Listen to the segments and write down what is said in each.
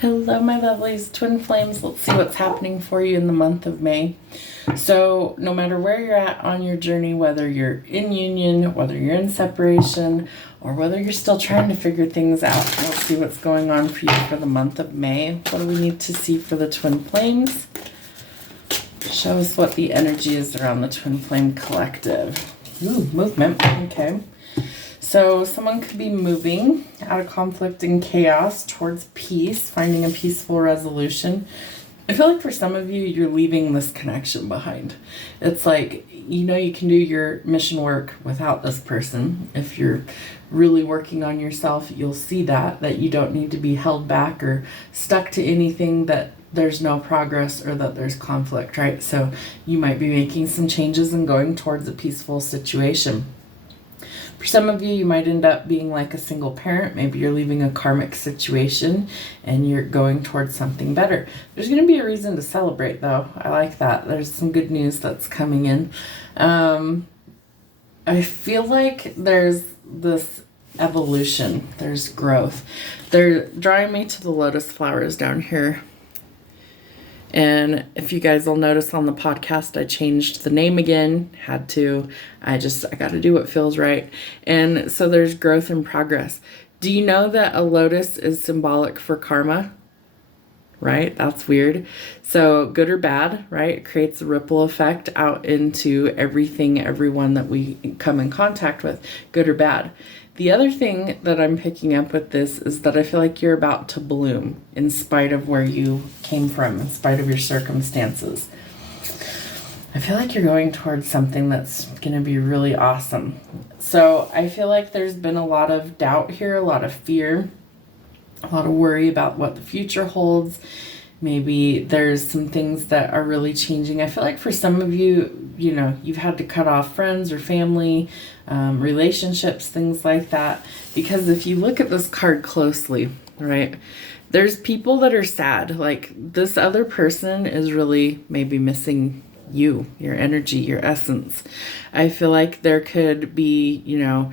Hello, my lovelies, twin flames. Let's see what's happening for you in the month of May. So no matter where you're at on your journey, whether you're in union, whether you're in separation, or whether you're still trying to figure things out, we'll see what's going on for you for the month of May. What do we need to see for the twin flames? Show us what the energy is around the twin flame collective. Ooh, movement. Okay. So someone could be moving out of conflict and chaos towards peace, finding a peaceful resolution. I feel like for some of you, you're leaving this connection behind. It's like, you know, you can do your mission work without this person. If you're really working on yourself, you'll see that you don't need to be held back or stuck to anything that there's no progress or that there's conflict, right? So you might be making some changes and going towards a peaceful situation. For some of you, you might end up being like a single parent. Maybe you're leaving a karmic situation and you're going towards something better. There's going to be a reason to celebrate, though. I like that. There's some good news that's coming in. I feel like there's this evolution. There's growth. They're drawing me to the lotus flowers down here. And if you guys will notice on the podcast, I changed the name again. Had to. I got to do what feels right. And so there's growth and progress. Do you know that a lotus is symbolic for karma? Right? That's weird. So good or bad, right? It creates a ripple effect out into everything, everyone that we come in contact with, good or bad. The other thing that I'm picking up with this is that I feel like you're about to bloom in spite of where you came from, in spite of your circumstances. I feel like you're going towards something that's going to be really awesome. So I feel like there's been a lot of doubt here, a lot of fear, a lot of worry about what the future holds. Maybe there's some things that are really changing. I feel like for some of you, you know, you've had to cut off friends or family, relationships, things like that. Because if you look at this card closely, right, there's people that are sad. Like this other person is really maybe missing you, your energy, your essence. I feel like there could be, you know,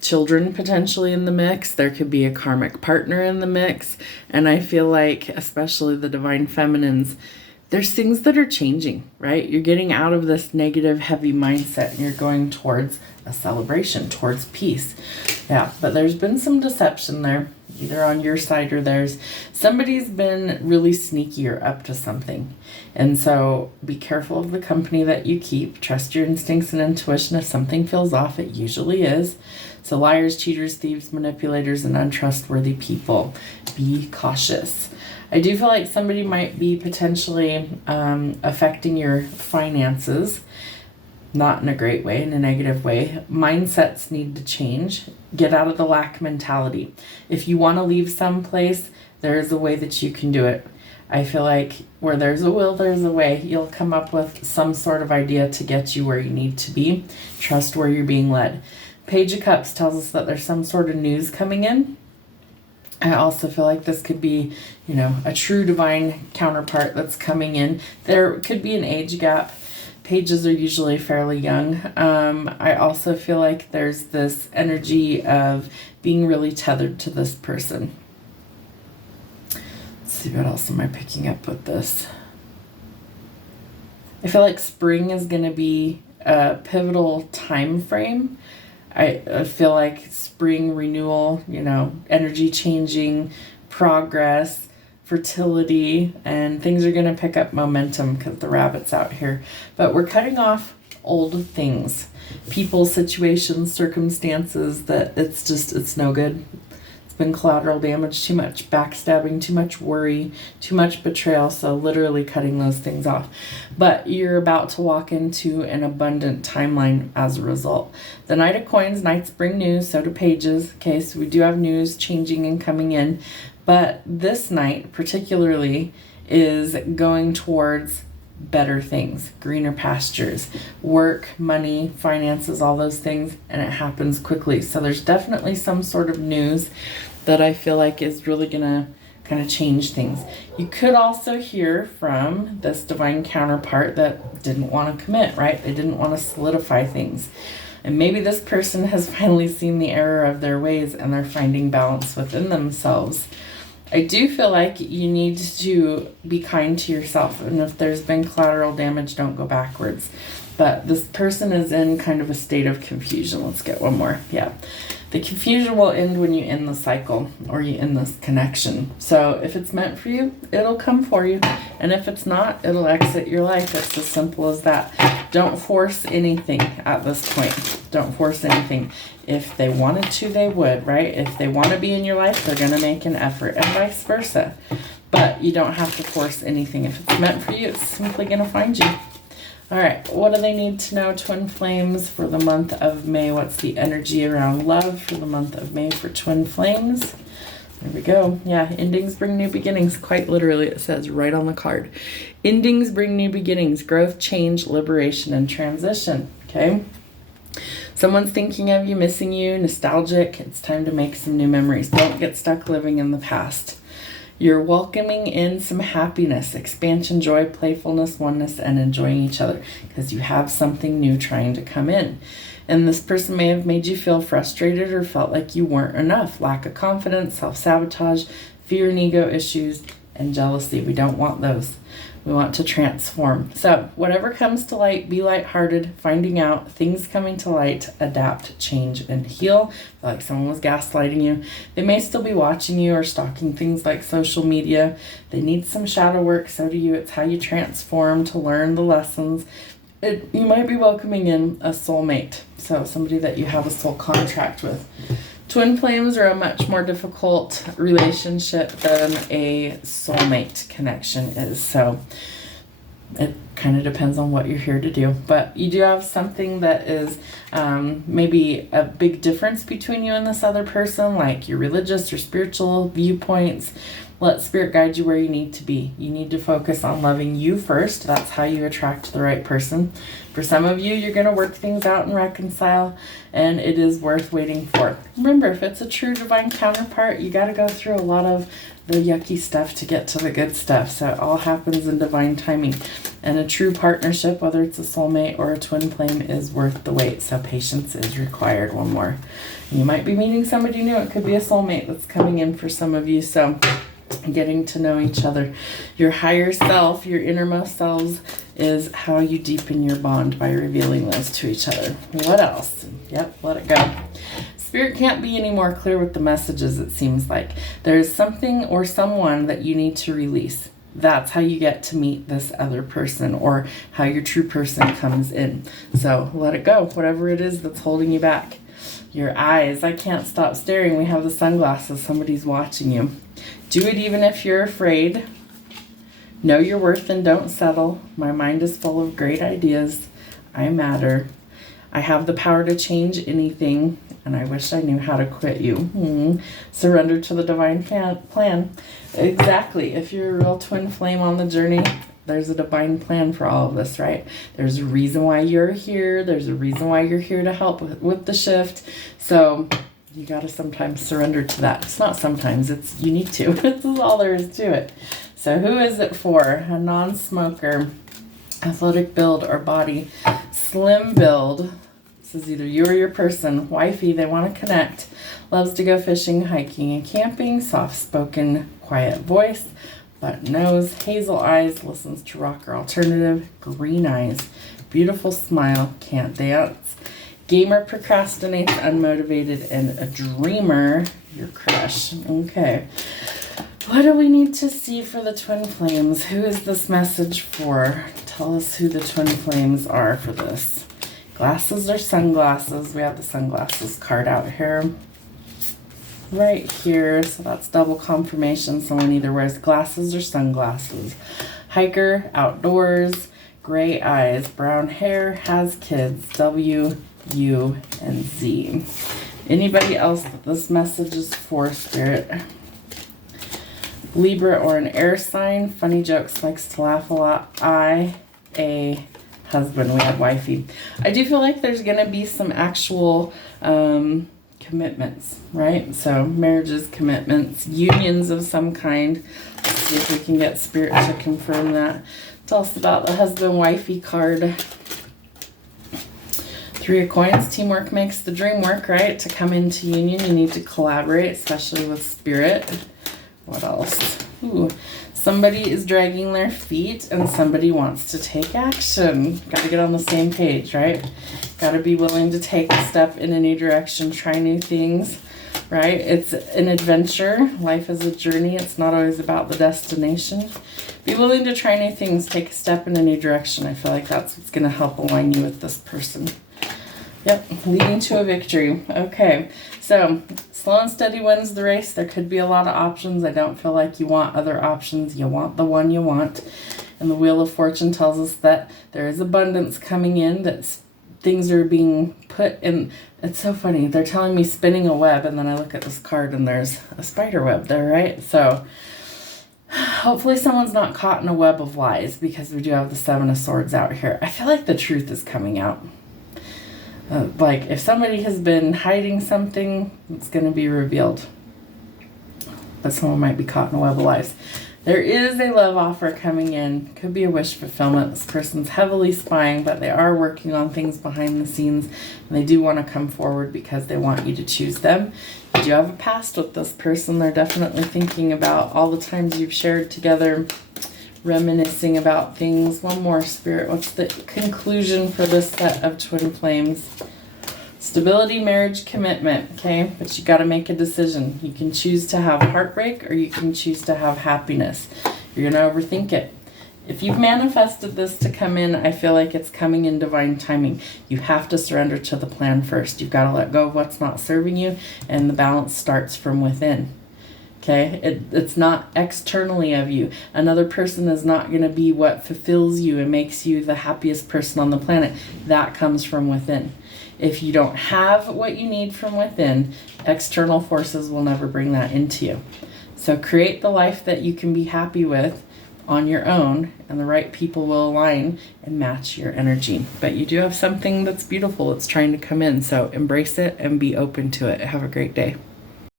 children potentially in the mix. There could be a karmic partner in the mix. And I feel like, especially the divine feminines, there's things that are changing, right? You're getting out of this negative, heavy mindset and you're going towards a celebration, towards peace. Yeah, but there's been some deception there, either on your side or theirs. Somebody's been really sneaky or up to something. And so be careful of the company that you keep. Trust your instincts and intuition. If something feels off, it usually is. So liars, cheaters, thieves, manipulators, and untrustworthy people. Be cautious. I do feel like somebody might be potentially affecting your finances. Not in a great way, in a negative way. Mindsets need to change. Get out of the lack mentality. If you want to leave someplace, there is a way that you can do it. I feel like where there's a will, there's a way. You'll come up with some sort of idea to get you where you need to be. Trust where you're being led. Page of Cups tells us that there's some sort of news coming in. I also feel like this could be, you know, a true divine counterpart that's coming in. There could be an age gap. Pages are usually fairly young. I also feel like there's this energy of being really tethered to this person. Let's see, what else am I picking up with this? I feel like spring is going to be a pivotal time frame. I feel like spring renewal, you know, energy changing, progress, fertility, and things are going to pick up momentum because the rabbit's out here. But we're cutting off old things, people, situations, circumstances that it's no good. It's been collateral damage, too much backstabbing, too much worry, too much betrayal. So literally cutting those things off. But you're about to walk into an abundant timeline as a result. The Knight of Coins, Knights bring news, so do Pages. Okay, so we do have news changing and coming in. But this night particularly is going towards better things, greener pastures, work, money, finances, all those things, and it happens quickly. So there's definitely some sort of news that I feel like is really going to kind of change things. You could also hear from this divine counterpart that didn't want to commit, right? They didn't want to solidify things. And maybe this person has finally seen the error of their ways and they're finding balance within themselves. I do feel like you need to be kind to yourself. And if there's been collateral damage, don't go backwards. But this person is in kind of a state of confusion. Let's get one more. Yeah. The confusion will end when you end the cycle or you end this connection. So if it's meant for you, it'll come for you. And if it's not, it'll exit your life. It's as simple as that. Don't force anything at this point. Don't force anything. If they wanted to, they would, right? If they want to be in your life, they're going to make an effort, and vice versa. But you don't have to force anything. If it's meant for you, it's simply going to find you. All right, what do they need to know, Twin Flames, for the month of May? What's the energy around love for the month of May for Twin Flames? There we go. Yeah, endings bring new beginnings. Quite literally, it says right on the card. Endings bring new beginnings, growth, change, liberation, and transition. Okay? Someone's thinking of you, missing you, nostalgic. It's time to make some new memories. Don't get stuck living in the past. You're welcoming in some happiness, expansion, joy, playfulness, oneness, and enjoying each other because you have something new trying to come in. And this person may have made you feel frustrated or felt like you weren't enough. Lack of confidence, self-sabotage, fear and ego issues, and jealousy. We don't want those. We want to transform. So whatever comes to light, be lighthearted, finding out things coming to light, adapt, change, and heal. Feel like someone was gaslighting you. They may still be watching you or stalking things like social media. They need some shadow work. So do you. It's how you transform to learn the lessons. You might be welcoming in a soulmate. So somebody that you have a soul contract with. Twin flames are a much more difficult relationship than a soulmate connection is. So it kind of depends on what you're here to do. But you do have something that is maybe a big difference between you and this other person, like your religious or spiritual viewpoints. Let spirit guide you where you need to be. You need to focus on loving you first. That's how you attract the right person. For some of you, you're going to work things out and reconcile, and it is worth waiting for. Remember, if it's a true divine counterpart, you got to go through a lot of the yucky stuff to get to the good stuff. So it all happens in divine timing. And a true partnership, whether it's a soulmate or a twin flame, is worth the wait. So patience is required. One more. You might be meeting somebody new. It could be a soulmate that's coming in for some of you. So getting to know each other. Your higher self, your innermost selves, is how you deepen your bond by revealing those to each other. What else? Yep, let it go. Spirit can't be any more clear with the messages, it seems like. There's something or someone that you need to release. That's how you get to meet this other person, or how your true person comes in. So let it go, whatever it is that's holding you back. Your eyes, I can't stop staring. We have the sunglasses. Somebody's watching you. Do it even if you're afraid. Know your worth and don't settle. My mind is full of great ideas. I matter. I have the power to change anything, and I wish I knew how to quit you. Surrender to the divine plan. Exactly. If you're a real twin flame on the journey, there's a divine plan for all of this, right? There's a reason why you're here. There's a reason why you're here to help with the shift. So you got to sometimes surrender to that. It's not sometimes, it's you need to. This is all there is to it. So who is it for? A non-smoker, athletic build or body, slim build. This is either you or your person. Wifey, they want to connect. Loves to go fishing, hiking, and camping. Soft-spoken, quiet voice. Button nose, hazel eyes, listens to rock or alternative. Green eyes, beautiful smile, can't dance. Gamer, procrastinates, unmotivated, and a dreamer, your crush. Okay. What do we need to see for the twin flames? Who is this message for? Tell us who the twin flames are for this. Glasses or sunglasses? We have the sunglasses card out here. Right here. So that's double confirmation. Someone either wears glasses or sunglasses. Hiker, outdoors, gray eyes, brown hair, has kids, W, U, and Z. Anybody else that this message is for, Spirit? Libra or an air sign. Funny jokes, likes to laugh a lot. A husband. We have wifey. I do feel like there's going to be some actual commitments, right? So marriages, commitments, unions of some kind. Let's see if we can get Spirit to confirm that. Tell us about the husband-wifey card. 3 of coins. Teamwork makes the dream work, right? To come into union, you need to collaborate, especially with Spirit. What else? Ooh, somebody is dragging their feet and somebody wants to take action. Got to get on the same page, right? Got to be willing to take a step in a new direction, try new things, right? It's an adventure. Life is a journey. It's not always about the destination. Be willing to try new things, take a step in a new direction. I feel like that's what's going to help align you with this person. Yep, leading to a victory. Okay, so slow and steady wins the race. There could be a lot of options. I don't feel like you want other options. You want the one you want. And the Wheel of Fortune tells us that there is abundance coming in, that things are being put in. It's so funny. They're telling me spinning a web, and then I look at this card and there's a spider web there, right? So hopefully someone's not caught in a web of lies, because we do have the Seven of Swords out here. I feel like the truth is coming out. Like if somebody has been hiding something, it's going to be revealed. But someone might be caught in a web of lies. There is a love offer coming in. Could be a wish fulfillment. This person's heavily spying, but they are working on things behind the scenes. And they do want to come forward because they want you to choose them. You do have a past with this person. They're definitely thinking about all the times you've shared together, reminiscing about things. One more, Spirit. What's the conclusion for this set of twin flames? Stability, marriage, commitment. Okay, but you got to make a decision. You can choose to have heartbreak or you can choose to have happiness. You're going to overthink it. If you've manifested this to come in, I feel like it's coming in divine timing. You have to surrender to the plan first. You've got to let go of what's not serving you, and the balance starts from within. Okay, it's not externally of you. Another person is not going to be what fulfills you and makes you the happiest person on the planet. That comes from within. If you don't have what you need from within, external forces will never bring that into you. So create the life that you can be happy with on your own, and the right people will align and match your energy. But you do have something that's beautiful that's trying to come in, so embrace it and be open to it. Have a great day.